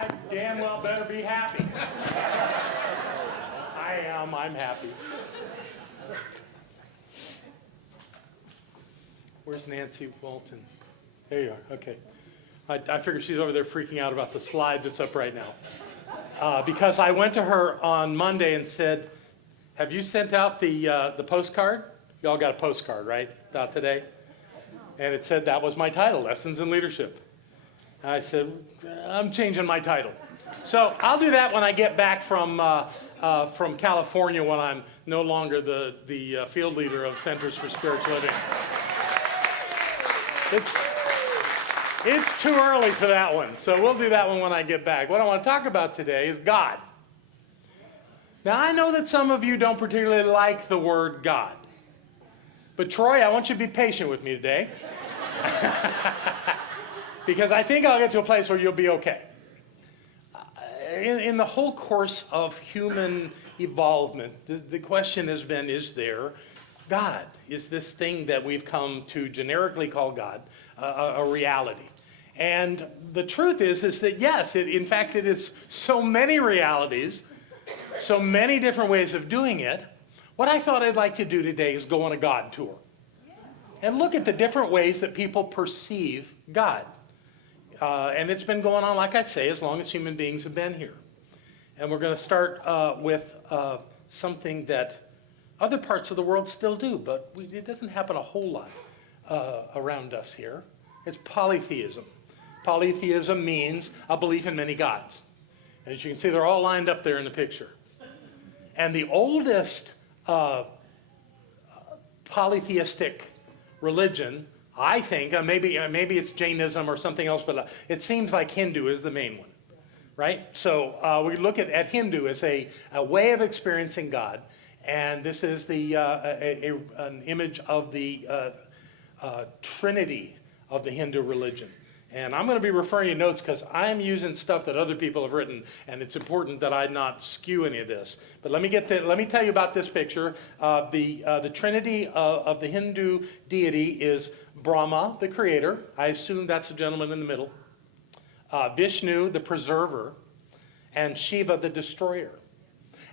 I damn well better be happy. I am. I'm happy. Where's Nancy Walton? There you are. Okay. I figure she's over there freaking out about the slide that's up right now. Because I went to her on Monday and said, have you sent out the postcard? You all got a postcard, right, about today? And it said that was my title, Lessons in Leadership. I said, I'm changing my title. So I'll do that when I get back from California, when I'm no longer the field leader of Centers for Spiritual Living. It's too early for that one, so we'll do that one when I get back. What I want to talk about today is God. Now, I know that some of you don't particularly like the word God. But Troy, I want you to be patient with me today. Because I think I'll get to a place where you'll be okay. In the whole course of human evolvement, the question has been, is there God? Is this thing that we've come to generically call God a reality? And the truth is that yes, in fact, it is so many realities, so many different ways of doing it. What I thought I'd like to do today is go on a God tour and look at the different ways that people perceive God. And it's been going on, like I say, as long as human beings have been here. And we're going to start with something that other parts of the world still do, but it doesn't happen a whole lot around us here. It's polytheism. Polytheism means a belief in many gods. As you can see, they're all lined up there in the picture. And the oldest polytheistic religion, I think, maybe it's Jainism or something else, but it seems like Hindu is the main one, right? So we look at Hindu as a way of experiencing God, and this is an image of the Trinity of the Hindu religion. And I'm going to be referring to notes because I'm using stuff that other people have written, and it's important that I not skew any of this. But let me tell you about this picture. The Trinity of the Hindu deity is Brahma, the creator. I assume that's the gentleman in the middle. Vishnu, the preserver, and Shiva, the destroyer.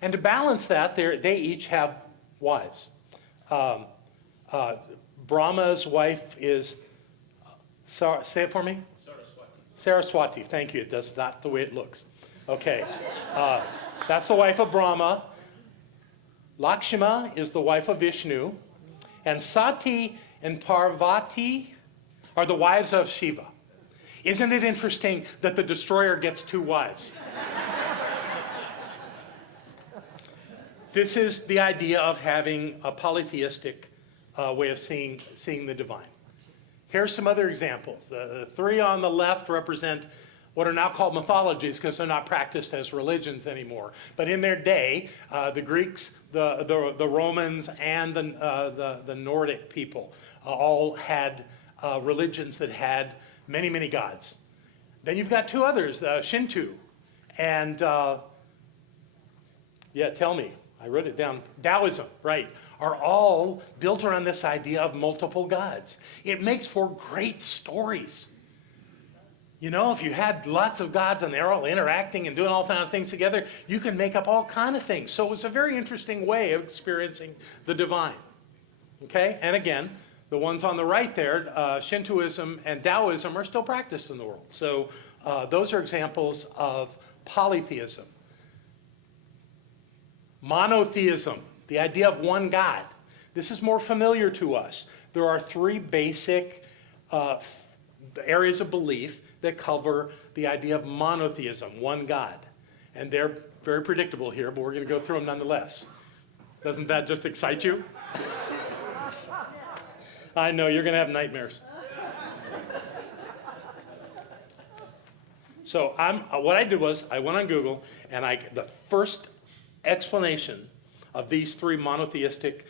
And to balance that, they each have wives. Brahma's wife is, say it for me? Saraswati. Thank you. That's not the way it looks. Okay. That's the wife of Brahma. Lakshma is the wife of Vishnu. And Sati and Parvati are the wives of Shiva. Isn't it interesting that the destroyer gets two wives? This is the idea of having a polytheistic way of seeing the divine. Here's some other examples. The three on the left represent what are now called mythologies because they're not practiced as religions anymore. But in their day, the Greeks, the Romans, and the Nordic people all had religions that had many, many gods. Then you've got two others, Shinto, and yeah, tell me. I wrote it down. Taoism, right, are all built around this idea of multiple gods. It makes for great stories. You know, if you had lots of gods and they're all interacting and doing all kinds of things together, you can make up all kinds of things. So it's a very interesting way of experiencing the divine. Okay, and again, the ones on the right there, Shintoism and Taoism, are still practiced in the world. So those are examples of polytheism. Monotheism, the idea of one God. This is more familiar to us. There are three basic areas of belief that cover the idea of monotheism, one God. And they're very predictable here, but we're going to go through them nonetheless. Doesn't that just excite you? I know, you're going to have nightmares. So what I did was I went on Google, and the first explanation of these three monotheistic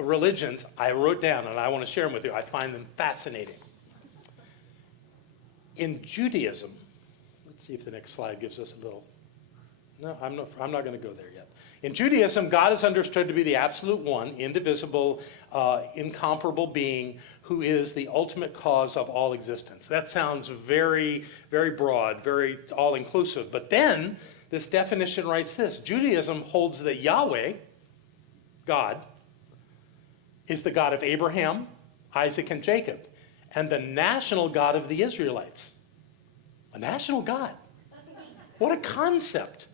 religions I wrote down, and I want to share them with you. I find them fascinating. In Judaism, let's see if the next slide gives us a little. No, I'm not going to go there yet. In Judaism, God is understood to be the absolute one, indivisible, incomparable being who is the ultimate cause of all existence. That sounds very, very broad, very all-inclusive. But then this definition writes this: Judaism holds that Yahweh, God, is the God of Abraham, Isaac, and Jacob, and the national God of the Israelites. A national God. What a concept.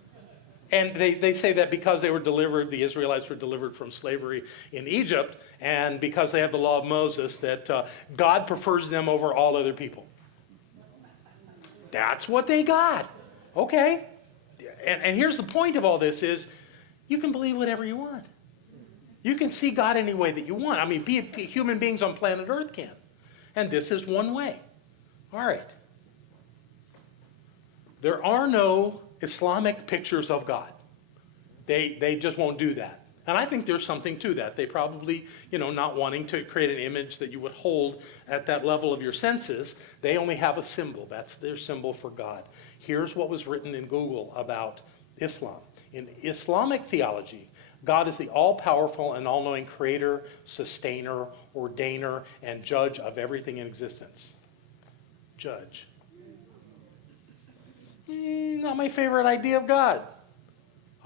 And they say that because they were delivered, the Israelites were delivered from slavery in Egypt, and because they have the law of Moses, that God prefers them over all other people. That's what they got. Okay. And here's the point of all this is, you can believe whatever you want. You can see God any way that you want. I mean, human beings on planet Earth can. And this is one way. All right. There are no Islamic pictures of God. They just won't do that. And I think there's something to that. They probably, not wanting to create an image that you would hold at that level of your senses, they only have a symbol. That's their symbol for God. Here's what was written in Google about Islam. In Islamic theology, God is the all-powerful and all-knowing creator, sustainer, ordainer, and judge of everything in existence. Judge. Not my favorite idea of God.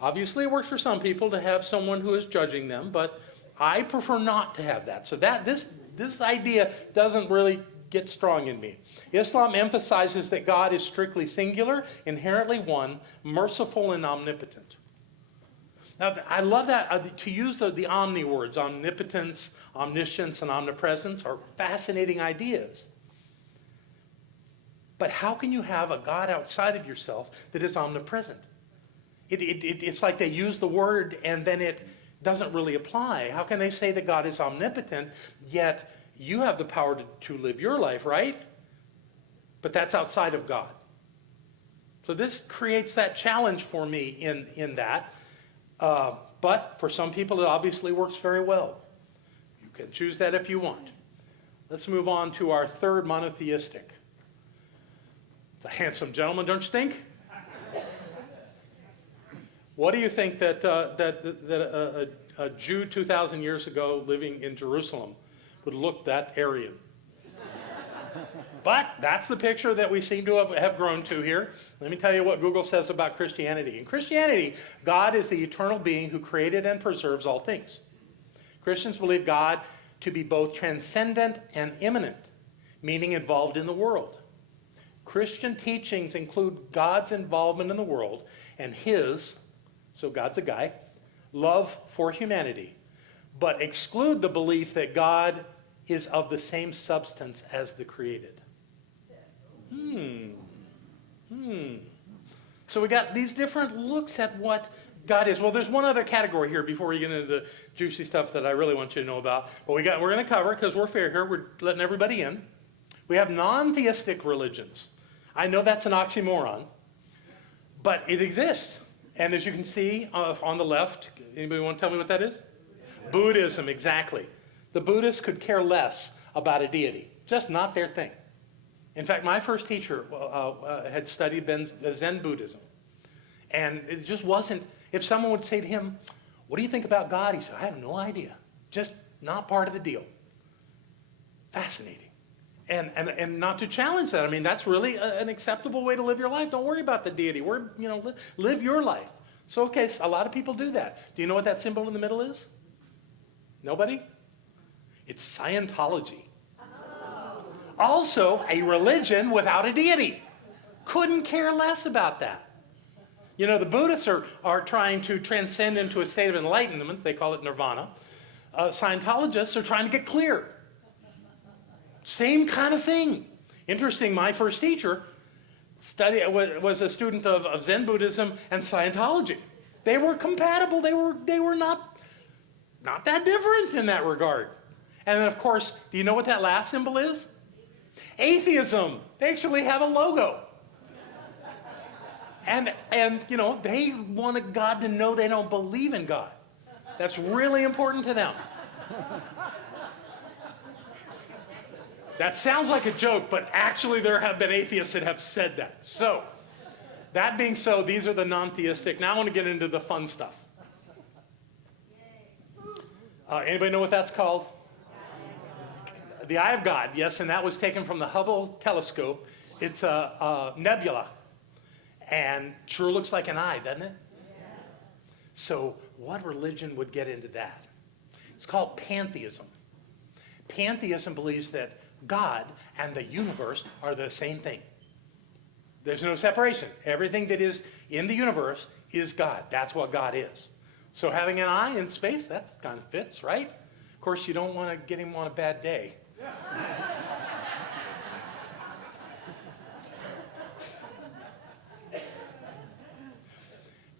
Obviously, it works for some people to have someone who is judging them, but I prefer not to have that. So this idea doesn't really get strong in me. Islam emphasizes that God is strictly singular, inherently one, merciful, and omnipotent. Now, I love that. To use the omni words, omnipotence, omniscience, and omnipresence are fascinating ideas. But how can you have a God outside of yourself that is omnipresent? It's like they use the word and then it doesn't really apply. How can they say that God is omnipotent, yet you have the power to live your life, right? But that's outside of God. So this creates that challenge for me in that. But for some people, it obviously works very well. You can choose that if you want. Let's move on to our third monotheistic. It's a handsome gentleman, don't you think? What do you think that a Jew 2,000 years ago living in Jerusalem would look that Aryan? But that's the picture that we seem to have grown to here. Let me tell you what Google says about Christianity. In Christianity, God is the eternal being who created and preserves all things. Christians believe God to be both transcendent and immanent, meaning involved in the world. Christian teachings include God's involvement in the world and his, so God's a guy, love for humanity, but exclude the belief that God is of the same substance as the created. So we got these different looks at what God is. Well, there's one other category here before we get into the juicy stuff that I really want you to know about. But we're going to cover, because we're fair here, we're letting everybody in. We have non-theistic religions. I know that's an oxymoron, but it exists. And as you can see on the left, anybody want to tell me what that is? Buddhism, exactly. The Buddhists could care less about a deity, just not their thing. In fact, my first teacher had studied Zen Buddhism. And it just wasn't, if someone would say to him, what do you think about God? He said, I have no idea. Just not part of the deal. Fascinating. And not to challenge that. I mean, that's really an acceptable way to live your life. Don't worry about the deity. Live your life. So, okay, a lot of people do that. Do you know what that symbol in the middle is? Nobody? It's Scientology. Also, a religion without a deity. Couldn't care less about that. You know, the Buddhists are trying to transcend into a state of enlightenment. They call it nirvana. Scientologists are trying to get clear. Same kind of thing. Interesting, my first teacher was a student of Zen Buddhism and Scientology. They were compatible. They were not that different in that regard. And then, of course, do you know what that last symbol is? Atheism. They actually have a logo. And they wanted God to know they don't believe in God. That's really important to them. That sounds like a joke, but actually there have been atheists that have said that. So, that being so, these are the non-theistic. Now I want to get into the fun stuff. Anybody know what that's called? the eye of God, yes, and that was taken from the Hubble telescope. It's a nebula, and sure looks like an eye, doesn't it? Yes. So what religion would get into that? It's called pantheism. Pantheism believes that God and the universe are the same thing. There's no separation. Everything that is in the universe is God. That's what God is. So having an eye in space, that kind of fits, right? Of course, you don't want to get him on a bad day.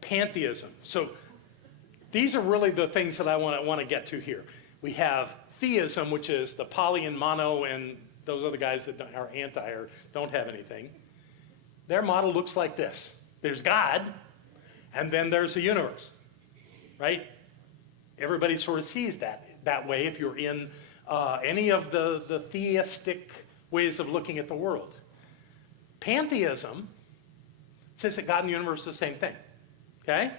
Pantheism. So these are really the things that I want to get to here. We have theism, which is the poly and mono, and those are the guys that are anti or don't have anything. Their model looks like this. There's God, and then there's the universe, right? Everybody sort of sees that way if you're in any of the theistic ways of looking at the world. Pantheism says that God and the universe are the same thing, okay?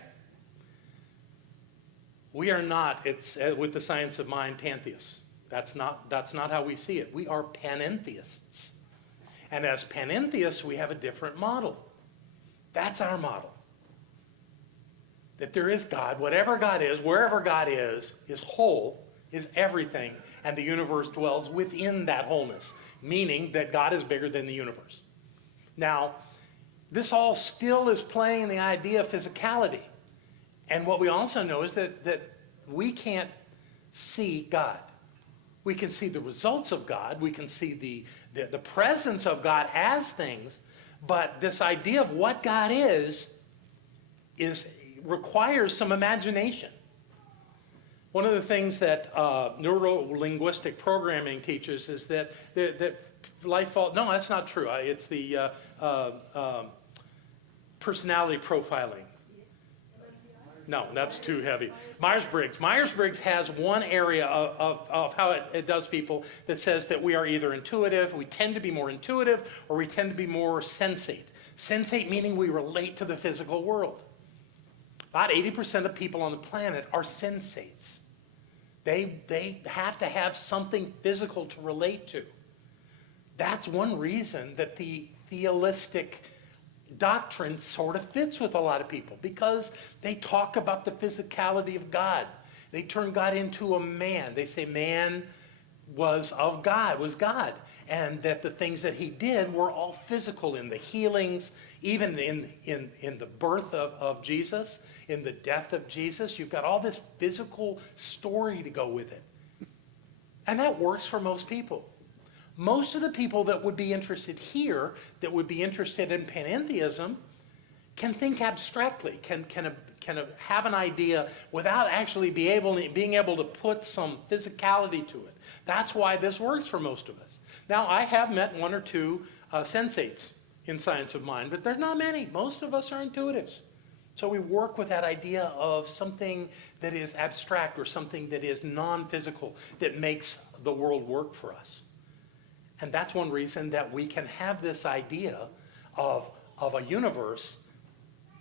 We are not, it's with the science of mind, pantheists. That's not how we see it. We are panentheists. And as panentheists, we have a different model. That's our model. That there is God, whatever God is, wherever God is whole, is everything, and the universe dwells within that wholeness, meaning that God is bigger than the universe. Now, this all still is playing the idea of physicality. And what we also know is that we can't see God. We can see the results of God. We can see the presence of God as things. But this idea of what God is requires some imagination. One of the things that neuro-linguistic programming teaches is that life falls. No, that's not true. It's the personality profiling. No, that's too heavy. Myers-Briggs. Myers-Briggs has one area of how it does people that says that we are either intuitive, we tend to be more intuitive, or we tend to be more sensate. Sensate meaning we relate to the physical world. About 80% of people on the planet are sensates. They have to have something physical to relate to. That's one reason that the theistic doctrine sort of fits with a lot of people, because they talk about the physicality of God. They turn God into a man. They say man was of God, was God, and that the things that he did were all physical in the healings, even in the birth of Jesus, in the death of Jesus. You've got all this physical story to go with it. And that works for most people. Most of the people that would be interested here, that would be interested in panentheism, can think abstractly, can have an idea without actually being able to put some physicality to it. That's why this works for most of us. Now, I have met one or two sensates in science of mind, but there's not many. Most of us are intuitives. So we work with that idea of something that is abstract or something that is non-physical, that makes the world work for us. And that's one reason that we can have this idea of a universe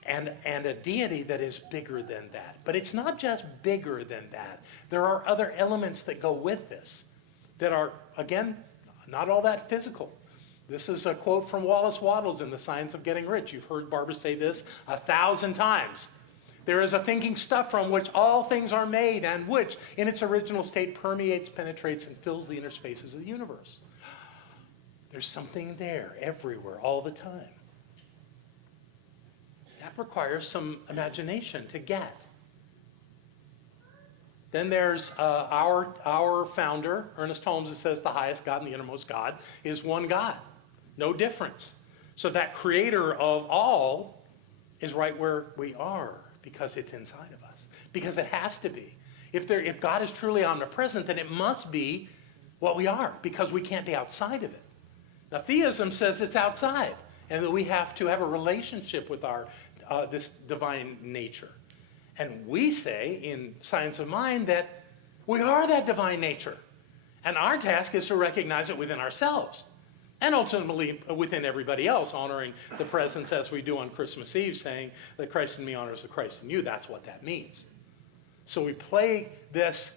and a deity that is bigger than that. But it's not just bigger than that. There are other elements that go with this that are, again, not all that physical. This is a quote from Wallace Wattles in The Science of Getting Rich. You've heard Barbara say this 1,000 times. There is a thinking stuff from which all things are made, and which, in its original state, permeates, penetrates, and fills the inner spaces of the universe. There's something there everywhere, all the time. That requires some imagination to get. Then there's our founder, Ernest Holmes, that says the highest God and the innermost God is one God. No difference. So that creator of all is right where we are, because it's inside of us. Because it has to be. If God is truly omnipresent, then it must be what we are, because we can't be outside of it. Now, theism says it's outside, and that we have to have a relationship with this divine nature. And we say in Science of Mind that we are that divine nature. And our task is to recognize it within ourselves, and ultimately within everybody else, honoring the presence as we do on Christmas Eve, saying that Christ in me honors the Christ in you. That's what that means. So we play this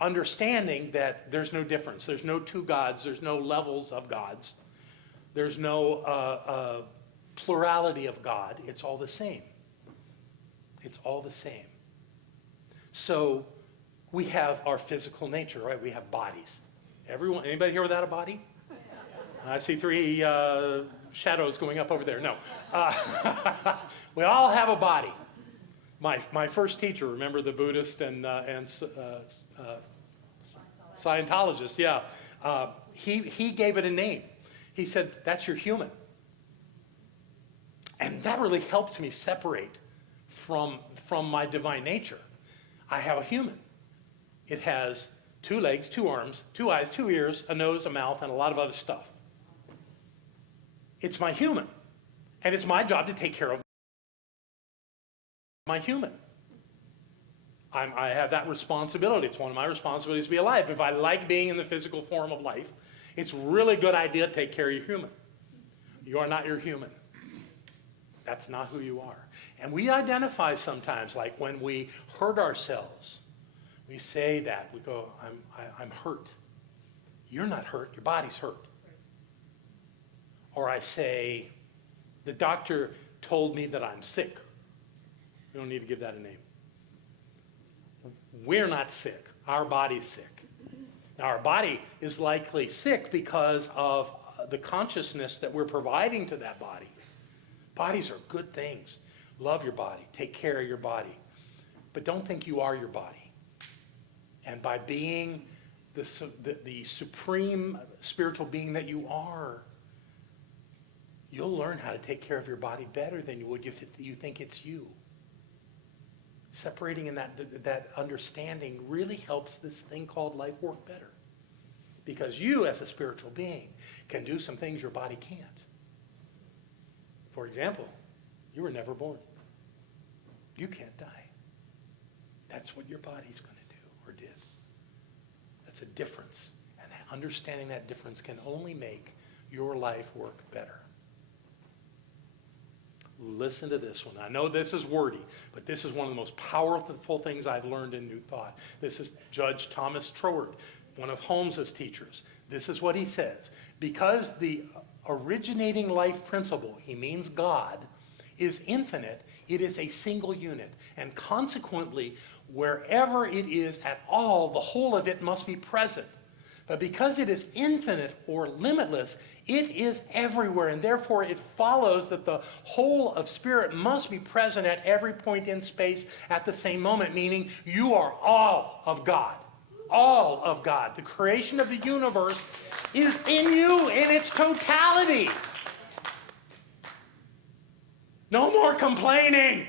understanding that there's no difference. There's no two gods. There's no levels of gods. There's no plurality of God. It's all the same. It's all the same. So we have our physical nature, right? We have bodies. Anybody here without a body? I see 3 shadows going up over there. No. We all have a body. My first teacher, remember the Buddhist and Scientologist, yeah. He gave it a name. He said, that's your human. And that really helped me separate from my divine nature. I have a human. It has 2 legs, 2 arms, 2 eyes, 2 ears, a nose, a mouth, and a lot of other stuff. It's my human. And it's my job to take care of my human. I have that responsibility. It's one of my responsibilities to be alive. If I like being in the physical form of life, it's a really good idea to take care of your human. You are not your human. That's not who you are. And we identify sometimes, like when we hurt ourselves, we say that. We go, I'm hurt. You're not hurt. Your body's hurt. Or I say, the doctor told me that I'm sick. We don't need to give that a name. We're not sick. Our body's sick. Now, our body is likely sick because of the consciousness that we're providing to that body. Bodies are good things. Love your body. Take care of your body. But don't think you are your body. And by being the supreme spiritual being that you are, you'll learn how to take care of your body better than you would if you think it's you. Separating in that understanding really helps this thing called life work better. Because you, as a spiritual being, can do some things your body can't. For example, you were never born. You can't die. That's what your body's going to do or did. That's a difference. And understanding that difference can only make your life work better. Listen to this one. I know this is wordy, but this is one of the most powerful things I've learned in New Thought. This is Judge Thomas Troward, one of Holmes's teachers. This is what he says. Because the originating life principle, he means God, is infinite, it is a single unit. And consequently, wherever it is at all, the whole of it must be present. But because it is infinite or limitless, it is everywhere, and therefore it follows that the whole of spirit must be present at every point in space at the same moment, meaning you are all of God. All of God. The creation of the universe is in you in its totality. No more complaining.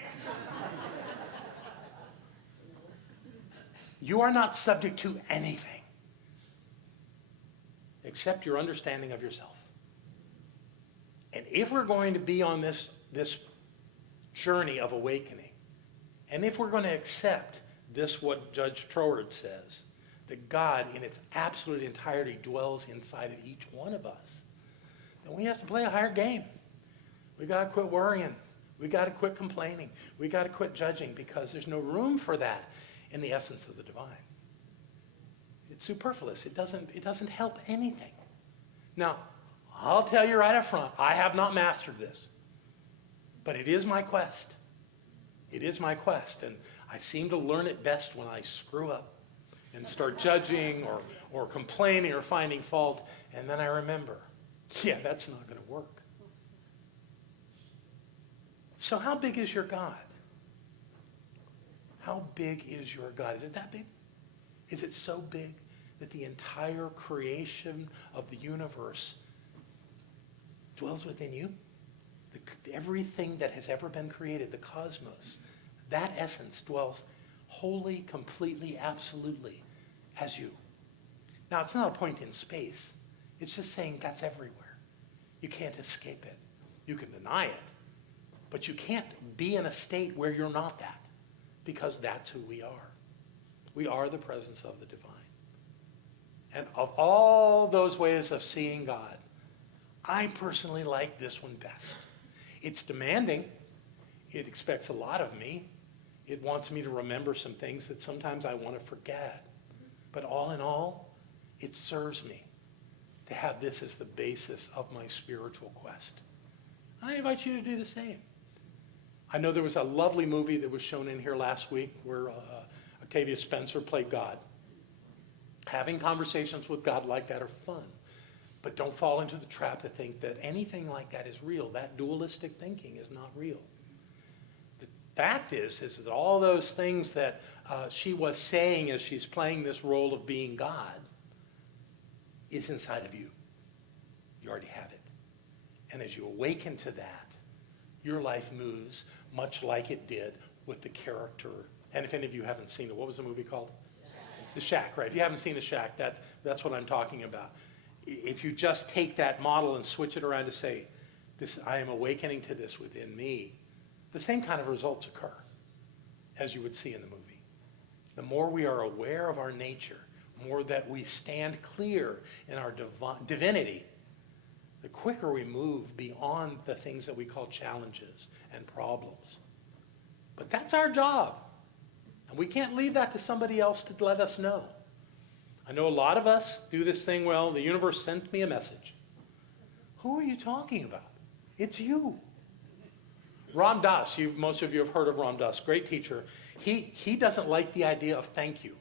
You are not subject to anything except your understanding of yourself. And if we're going to be on this journey of awakening, and if we're going to accept this, what Judge Troward says, that God in its absolute entirety dwells inside of each one of us, then we have to play a higher game. We got to quit worrying. We got to quit complaining. We got to quit judging, because there's no room for that in the essence of the divine. It's superfluous. It doesn't help anything. Now, I'll tell you right up front, I have not mastered this. But it is my quest. It is my quest. And I seem to learn it best when I screw up and start judging or complaining or finding fault. And then I remember, yeah, that's not going to work. So how big is your God? How big is your God? Is it that big? Is it so big that the entire creation of the universe dwells within you? Everything that has ever been created, the cosmos, that essence dwells wholly, completely, absolutely as you. Now, it's not a point in space. It's just saying that's everywhere. You can't escape it. You can deny it, but you can't be in a state where you're not that, because that's who we are. We are the presence of the divine. And of all those ways of seeing God, I personally like this one best. It's demanding. It expects a lot of me. It wants me to remember some things that sometimes I want to forget. But all in all, it serves me to have this as the basis of my spiritual quest. I invite you to do the same. I know there was a lovely movie that was shown in here last week where Octavia Spencer played God. Having conversations with God like that are fun, but don't fall into the trap to think that anything like that is real. That dualistic thinking is not real. The fact is that all those things that she was saying as she's playing this role of being God is inside of you. You already have it. And as you awaken to that, your life moves much like it did with the character. And if any of you haven't seen it, what was the movie called? The Shack, right? If you haven't seen The Shack, that's what I'm talking about. If you just take that model and switch it around to say, I am awakening to this within me, the same kind of results occur as you would see in the movie. The more we are aware of our nature, more that we stand clear in our divinity, the quicker we move beyond the things that we call challenges and problems. But that's our job. And we can't leave that to somebody else to let us know. I know a lot of us do this thing, well, the universe sent me a message. Who are you talking about? It's you. Ram Dass, most of you have heard of Ram Dass, great teacher. He doesn't like the idea of thank you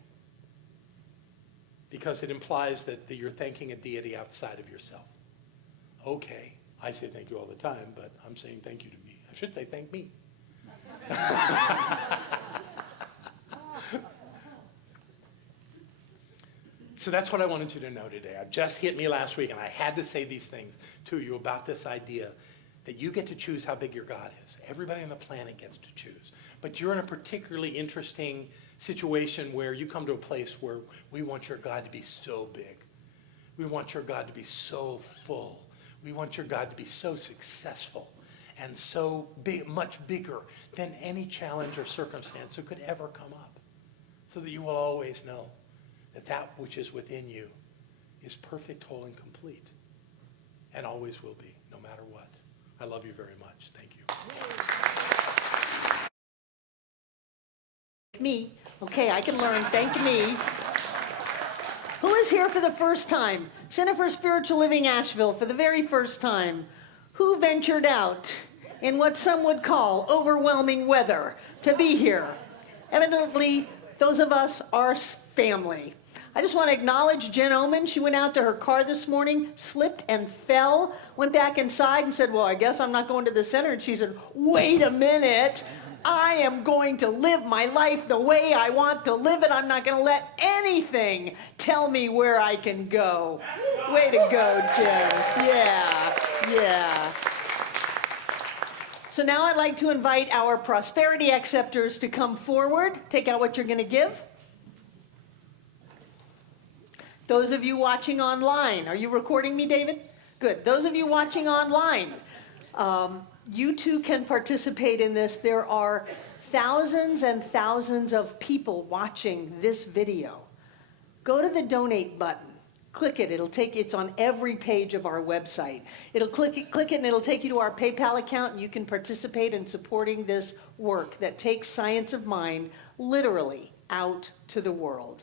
because it implies that you're thanking a deity outside of yourself. Okay, I say thank you all the time, but I'm saying thank you to me. I should say thank me. So that's what I wanted you to know today. It just hit me last week, and I had to say these things to you about this idea that you get to choose how big your God is. Everybody on the planet gets to choose. But you're in a particularly interesting situation where you come to a place where we want your God to be so big. We want your God to be so full. We want your God to be so successful and so big, much bigger than any challenge or circumstance that could ever come up, so that you will always know that that which is within you is perfect, whole, and complete, and always will be, no matter what. I love you very much. Thank you. Me. Okay, I can learn. Thank me. Who is here for the first time? Center for Spiritual Living Asheville for the very first time. Who ventured out in what some would call overwhelming weather to be here? Evidently, those of us are family. I just want to acknowledge Jen Oman. She went out to her car this morning, slipped and fell, went back inside and said, well, I guess I'm not going to the center. And she said, wait a minute. I am going to live my life the way I want to live it. I'm not going to let anything tell me where I can go. Way to go, Jen. Yeah. So now I'd like to invite our prosperity acceptors to come forward. Take out what you're going to give. Those of you watching online, are you recording me, David? Good. Those of you watching online, you too can participate in this. There are thousands and thousands of people watching this video. Go to the donate button. Click it. It's on every page of our website. Click it and it'll take you to our PayPal account, and you can participate in supporting this work that takes science of mind literally out to the world.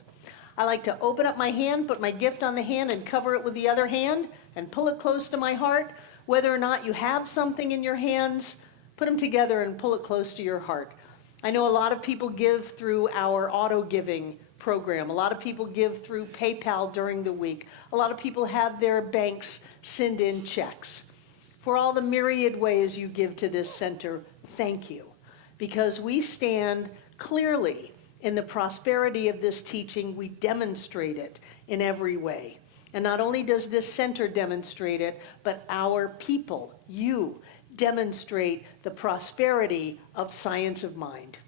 I like to open up my hand, put my gift on the hand, and cover it with the other hand, and pull it close to my heart. Whether or not you have something in your hands, put them together and pull it close to your heart. I know a lot of people give through our auto-giving program. A lot of people give through PayPal during the week. A lot of people have their banks send in checks. For all the myriad ways you give to this center, thank you. Because we stand clearly in the prosperity of this teaching. We demonstrate it in every way. And not only does this center demonstrate it, but our people, you, demonstrate the prosperity of science of mind.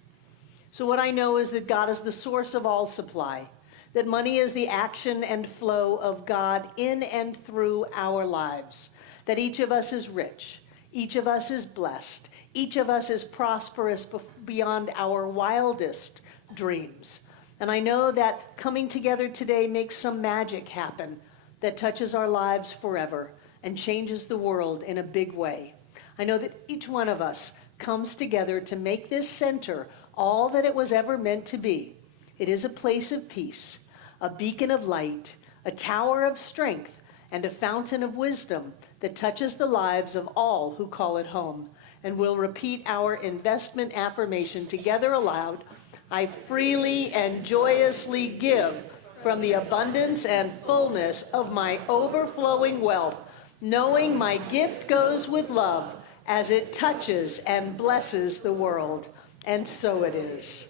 So what I know is that God is the source of all supply, that money is the action and flow of God in and through our lives, that each of us is rich, each of us is blessed, each of us is prosperous beyond our wildest dreams. And I know that coming together today makes some magic happen that touches our lives forever and changes the world in a big way. I know that each one of us comes together to make this center all that it was ever meant to be. It is a place of peace, a beacon of light, a tower of strength, and a fountain of wisdom that touches the lives of all who call it home. And we'll repeat our investment affirmation together aloud. I freely and joyously give from the abundance and fullness of my overflowing wealth, knowing my gift goes with love as it touches and blesses the world. And so it is.